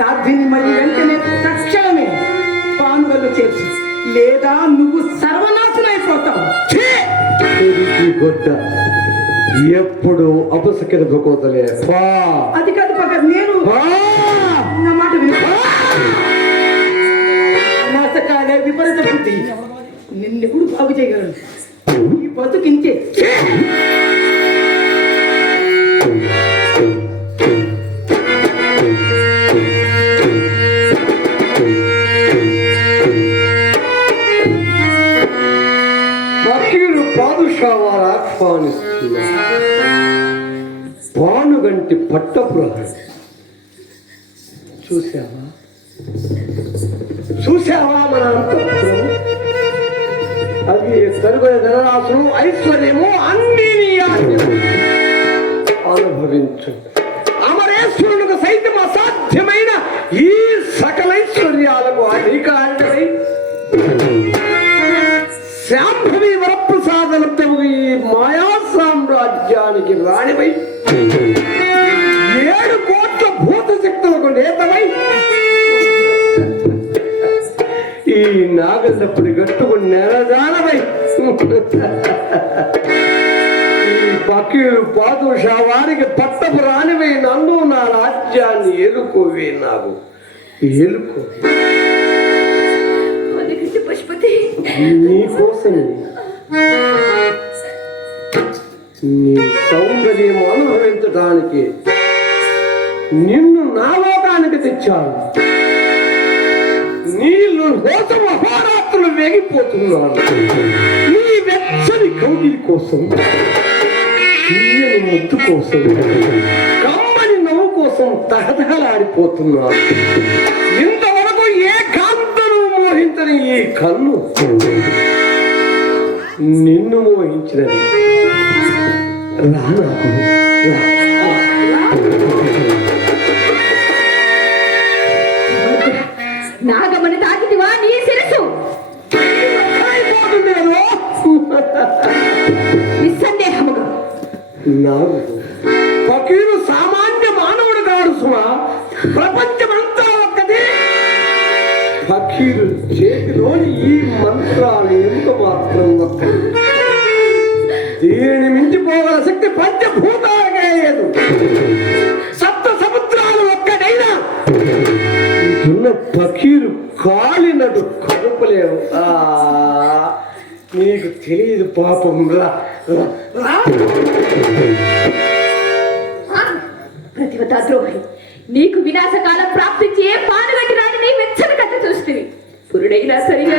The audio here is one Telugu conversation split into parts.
సాధ్విని మళ్ళీ వెంటనే తక్షణమే పానుగల్లో చేర్చు. లేదా నువ్వు సర్వనాశనం అయిపోతావు. ఎప్పుడు అపసకిన భగవతలే అది కాదు పగ నేను! నా మాట నాశకాలే విపరీత బుద్ధి. నిన్నెప్పుడు బాగు చేయగలను. ఈ బతుకింతే పానుగంటి పట్టప్రహరి. చూసావా చూసావా మన అంతఃపురం అది తరుగుల ధనరాశులు ఐశ్వర్యము అన్ని అనుభవించు. అమరేశ్వరునికి సైతం అసాధ్యమైన ఈ సకలైశ్వర్యాలకు అధికారిణమై శాంభవి నాగల్లప్పుడు గట్టుకుని నెరజాలమై ఈ పకీరు పాదుషా వారికి పట్టపు రానివై నన్ను నా రాజ్యాన్ని ఏలుకోవే నాకు. నీ సౌందర్యం అనుభవించడానికి నిన్ను నా లోకానికి తెచ్చాను. నీళ్ళు కోసం అహోరాత్రులు వేగిపోతున్నాను. నీ వెచ్చని కౌగిలి కోసం తీయని ముద్దు కోసం కమ్మని నవ్వు కోసం తహదహలాడిపోతున్నాను ఇంతవరకు ఏ కాంతను మోహించని ఈ కన్ను? నిన్ను మోహించినది రా నాకు నాగమని తాకితివా నీ శిరసు. నిస్సందేహముగా. ఫకీరు సామాన్య మానవుడు కాడు సుమా. ప్రపంచమంతా ఒక్కదే ఫకీరు చేతిలోని ఈ మంత్రాలు ఎందుకు మాత్రం ఒక్కటి? దీనిని మించిపోగల శక్తి పంచభూతాలకే లేదు. సప్త సముద్రాలు ఒక్కటైనా. కాలినడు లేవు నీకు తెలియదు పాపం. రా రా, రా. ప్రతివతా ద్రోహి నీకు వినాశకాలం ప్రాప్తించి ఏ పానుగట్టి రాని నీ వెచ్చని కథ చూస్తుంది. పురుడైనా సరిగా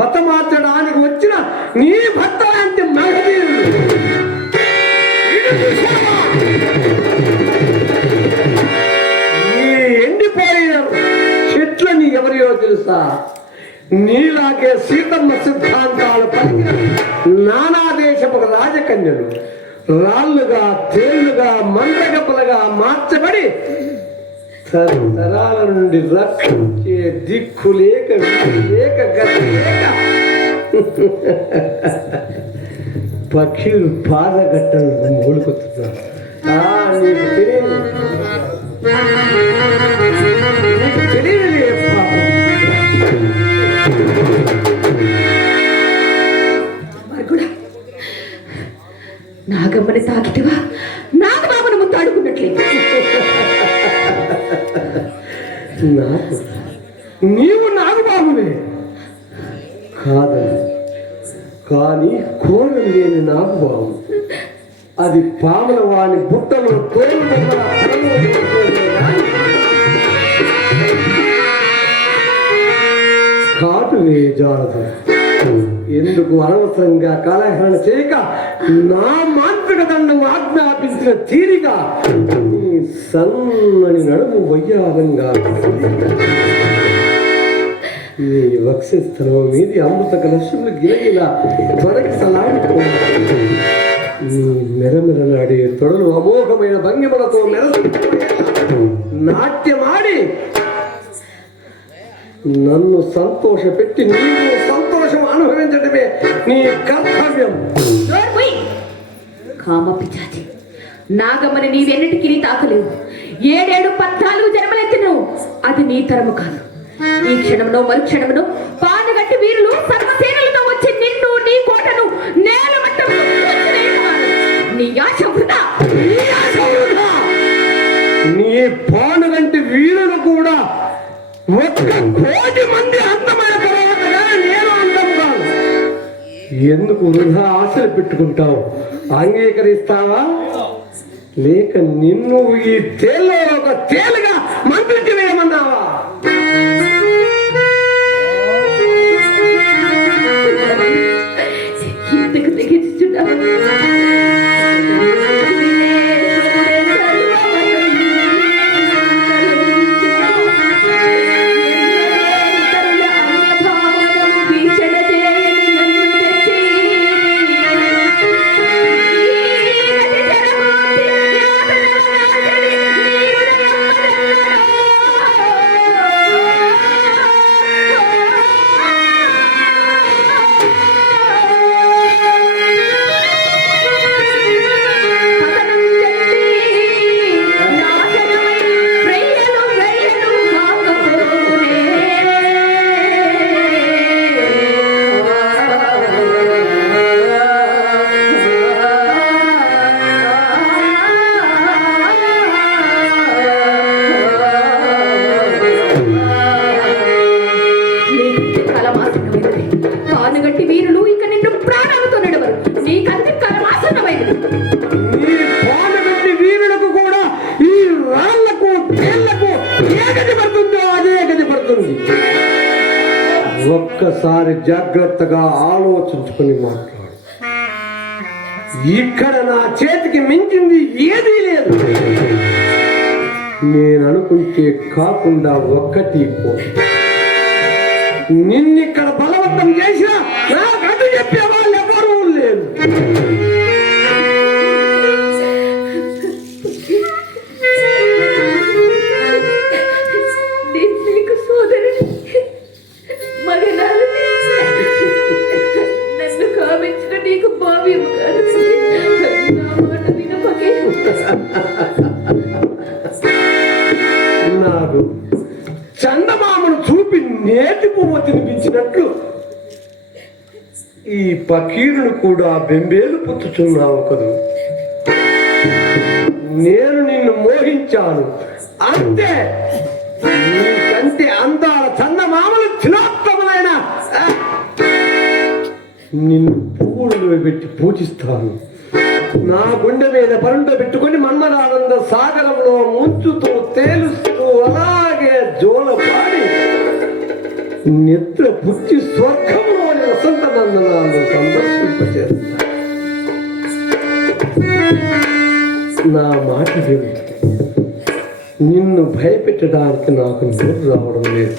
నన్ను హతమార్చడానికి వచ్చిన నీ భర్త లాంటి మగధీరుడు ఈ ఎండిపోయిన చెట్లని ఎవరియో తెలుసా? నీలాగే సీతమ్మ సిద్ధాంతాలు పలికిన నానాదేశపు రాజకన్యలు రాళ్ళుగా తేళ్ళుగా మందగపలుగా మార్చబడి తరాల నుండి రక్షించే దిక్కు లేక లేక గతి లేక. పక్షులు పాదగట్టలు మూలుకొస్తున్నారు ఆ, నీకు తెలియదు. కానీ కోరలు లేని బాగు? అది పాముల వాని బుట్టలో తోలు కాటు వేయజాలదు ఎందుకు అనవసరంగా కలహరణ చేయక నా మాంత్రిక దండం ఆజ్ఞాపించిన తీరిగా నీ సన్నని నడుము వయ్యారంగా ఇది వక్షస్థలం మీది అమృత కలశములు గిరగిలా త్వరకి నీ మెరమెరలాడే తొడలు అమోఘమైన భంగిమలతో మెరసి నాట్యమాడి. నన్ను సంతోష పెట్టి నీవు సంతోషం అనుభవించడమే నీ కర్తవ్యం. నోర్మోయ్. కామ పిచాచి నాగమ్మని నీవెన్నటికి తాకలేవు. ఏడేడు పద్నాలుగు జన్మలెత్తిను అది నీ తరము కాదు. ఈ క్షణంలో మరుక్షణంలో పానుగట్టి వీరులు సర్వసేనలతో వచ్చి నిన్ను నీ కోటను నేల నీ ఆశ వృధా. నీ ఆశ వృధా. పానుగంటి వీరులు కూడా ఒక్క కోటి మంది అందమైన తర్వాతగా నేను అందం కాదు ఎందుకు వృధా ఆశలు పెట్టుకుంటావు? అంగీకరిస్తావా? లేక నిన్ను ఈ తేల్లో ఒక తేలుగా మంత్రించి ఒక్కసారి జాగ్రత్తగా ఆలోచించుకొని మాట్లాడు. ఇక్కడ నా చేతికి మించింది ఏదీ లేదు. నేను అనుకుంటే కాకుండా ఒక్కటి నిన్నిక్కడ పకీరును కూడా బెంబేలు పుచ్చుచున్నావు కదూ నేను నిన్ను మోహించాను. అంతే. నీకంటే అందాల చందమామలు చిన్నోత్తములైన నిన్ను పువ్వులలో పెట్టి పూజిస్తాను. నా గుండె మీద పరుండ పెట్టుకొని మన్మరానంద సాగరంలో ముంచుతూ తేలుస్తూ అలాగే జోలపాడి నిద్ర పుచ్చి స్వర్గము వసంత నందనాలను సందర్శింపచేస్తా. నా మాట విను. నిన్ను భయపెట్టడానికి నాకు నోరు రావడం లేదు.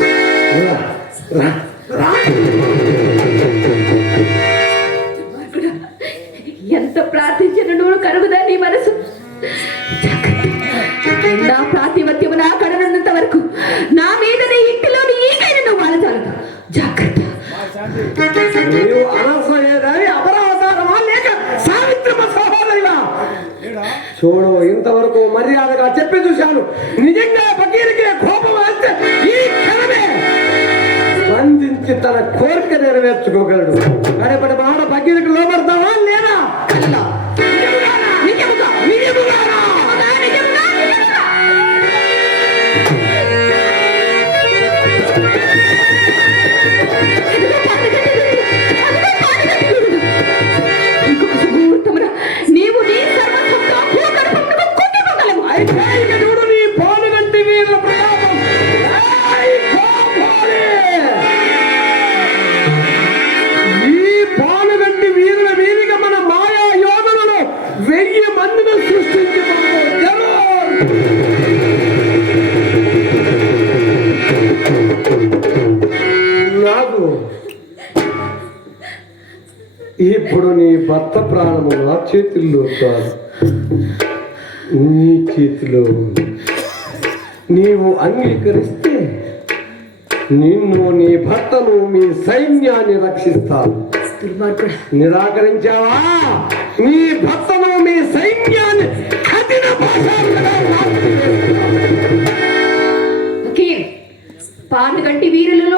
ఎంత ప్రార్థించిన నువ్వు కరుగుదా నీ మనసు? జాగ్రత్త. నా ప్రాతిపత్యము నిజంగా బకీరికి కోపం వస్తే ఈ క్షణమే స్పందించి తన కోరిక నెరవేర్చుకోగలడు ప్రాణము నా చేతుల్లో కాదు నీ చేతిలో ఉంది. నీవు అంగీకరిస్తే నిన్ను నీ భర్తను మీ సైన్యాన్ని రక్షిస్తాను. నిరాకరించావా? నీ భర్తను మీ సైన్యాన్ని కఠిన పాను కంటి వీరులలో